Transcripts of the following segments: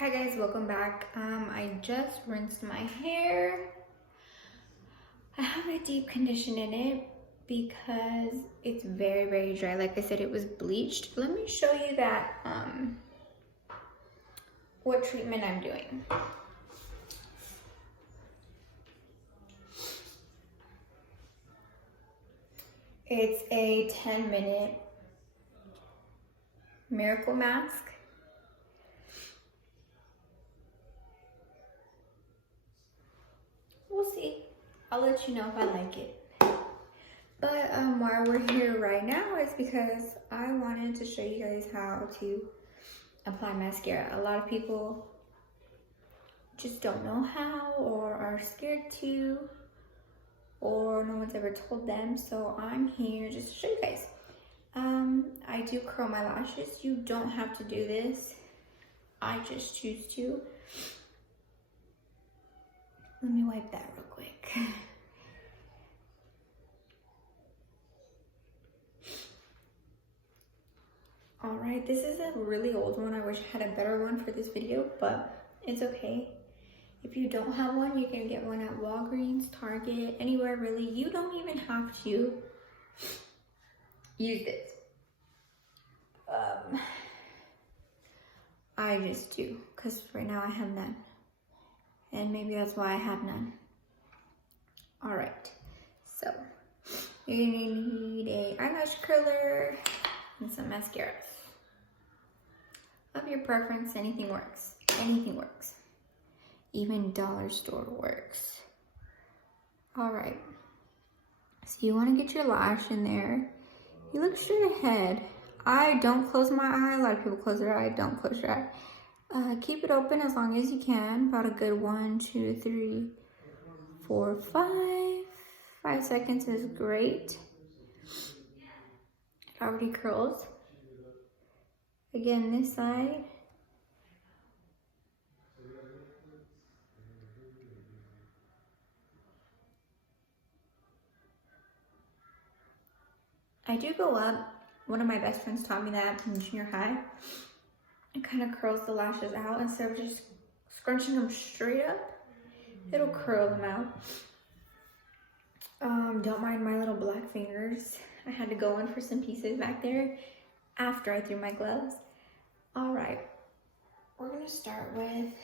Hi guys, welcome back. I just rinsed my hair. I have a deep condition in it because it's very dry. Like I said, it was bleached. Let me show you that what treatment I'm doing. It's a 10-minute miracle mask. We'll see. I'll let you know if I like it. But why we're here right now is because I wanted to show you guys how to apply mascara. A lot of people just don't know how or are scared to, or no one's ever told them, so I'm here just to show you guys. I do curl my lashes. You don't have to do this. I just choose to. Let me wipe that real quick. All right, this is a really old one. I wish I had a better one for this video, but it's okay. If you don't have one, you can get one at Walgreens, Target, anywhere really. You don't even have to use this. I just do, because right now I have none. And maybe that's why I have none. All right, so you need a eyelash curler and some mascara. Of your preference, anything works. Anything works. Even dollar store works. All right, so you want to get your lash in there. You look straight ahead. I don't close my eye. A lot of people close their eye. Don't close your eye. Keep it open as long as you can. About a good 1, 2, 3, 4, 5. 5 seconds is great. It already curls. Again, this side. I do go up. One of my best friends taught me that in junior high. It kind of curls the lashes out instead of just scrunching them straight up. It'll curl them out. Don't mind my little black fingers. I had to go in for some pieces back there after I threw my gloves. All right, we're gonna start with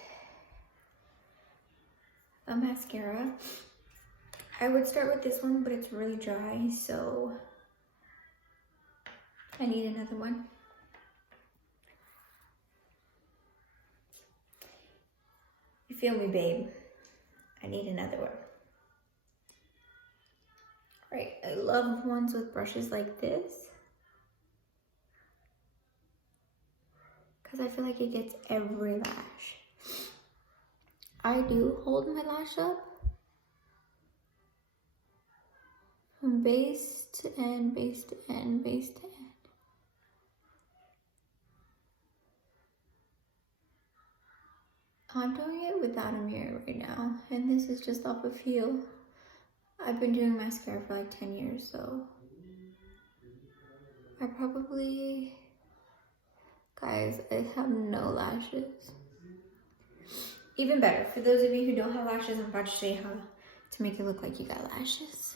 a mascara. I would start with this one, but it's really dry, so I need another one. You feel me, babe? I need another one. All right, I love ones with brushes like this, because I feel like it gets every lash. I do hold my lash up from base to end, base to end, base to end. I'm doing it without a mirror right now, and this is just off of feel. I've been doing mascara for like 10 years, so I probably, guys, I have no lashes. Even better, for those of you who don't have lashes, I'm about to show you how to make it look like you got lashes.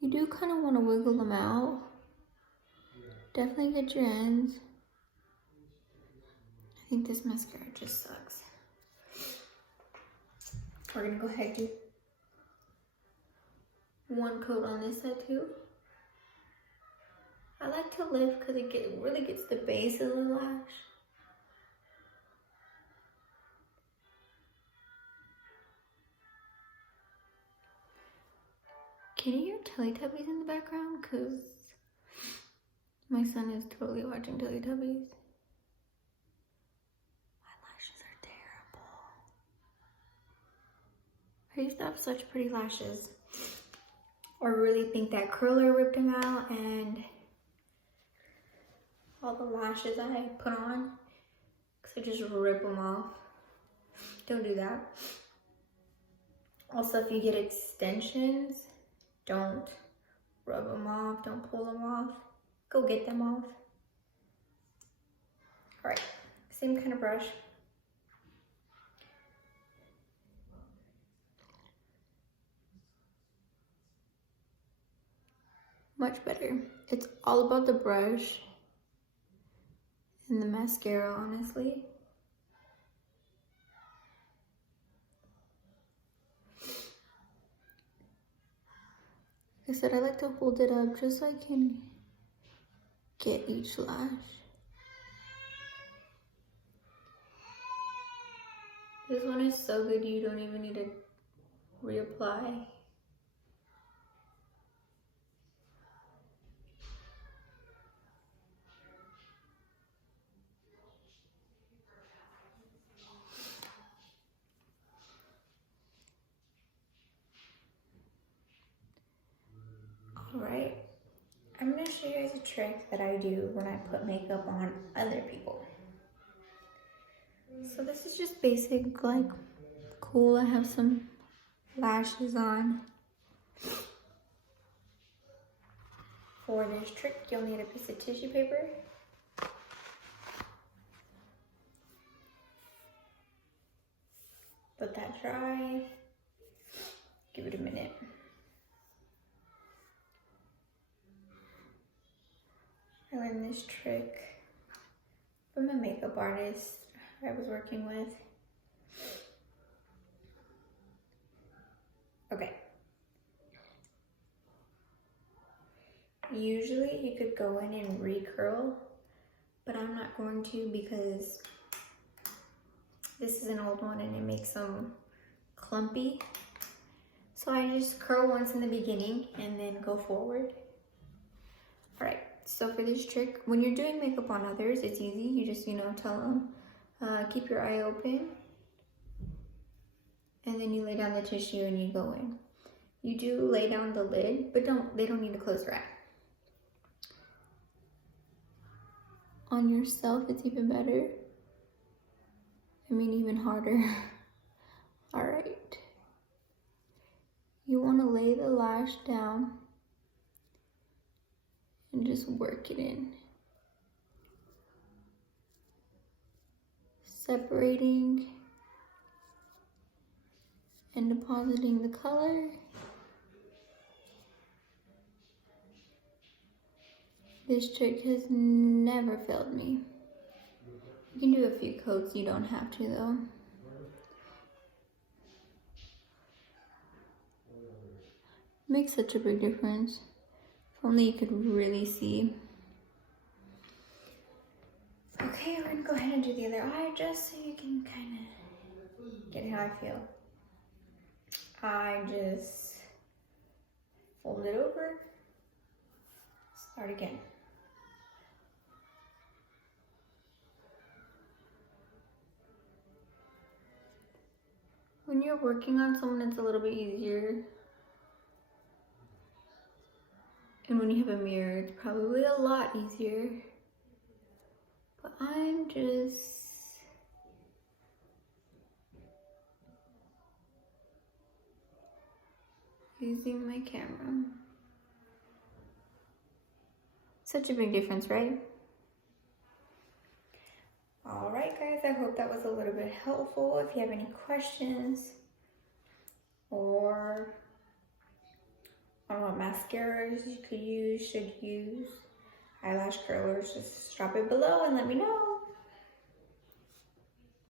You do kind of want to wiggle them out. Definitely get your ends. I think this mascara just sucks. We're gonna go ahead and do one coat on this side too. I like to lift because it really gets the base of the lash. Can you hear Teletubbies in the background? Because my son is totally watching Teletubbies. My lashes are terrible. I used to have such pretty lashes. Or really think that curler ripped them out, and all the lashes I put on, because I just rip them off. Don't do that. Also, if you get extensions, don't rub them off, don't pull them off. Go get them off. All right, same kind of brush. Much better. It's all about the brush and the mascara, honestly. Like I said, I like to hold it up just so I can get each lash. This one is so good, you don't even need to reapply. Alright, I'm going to show you guys a trick that I do when I put makeup on other people. So this is just basic, like, cool. I have some lashes on. For this trick, you'll need a piece of tissue paper. Let that dry. Give it a minute. I learned this trick from a makeup artist I was working with. Okay. Usually you could go in and recurl, but I'm not going to because this is an old one and it makes them clumpy. So I just curl once in the beginning and then go forward. All right, so for this trick, when you're doing makeup on others, it's easy. You just, tell them, keep your eye open. And then you lay down the tissue and you go in. You do lay down the lid, but they don't need to close their eye. On yourself, it's even better. I mean, even harder. All right. You want to lay the lash down and just work it in. Separating and depositing the color. This trick has never failed me. You can do a few coats, you don't have to though. Makes such a big difference. If only you could really see. Okay, we're gonna go ahead and do the other eye just so you can kind of get how I feel. I just fold it over, start again. When you're working on someone, it's a little bit easier. And when you have a mirror, it's probably a lot easier. But I'm just using my camera. Such a big difference, right? All right, guys, I hope that was a little bit helpful. If you have any questions or I don't know what mascaras you could use, should use, eyelash curlers, just drop it below and let me know.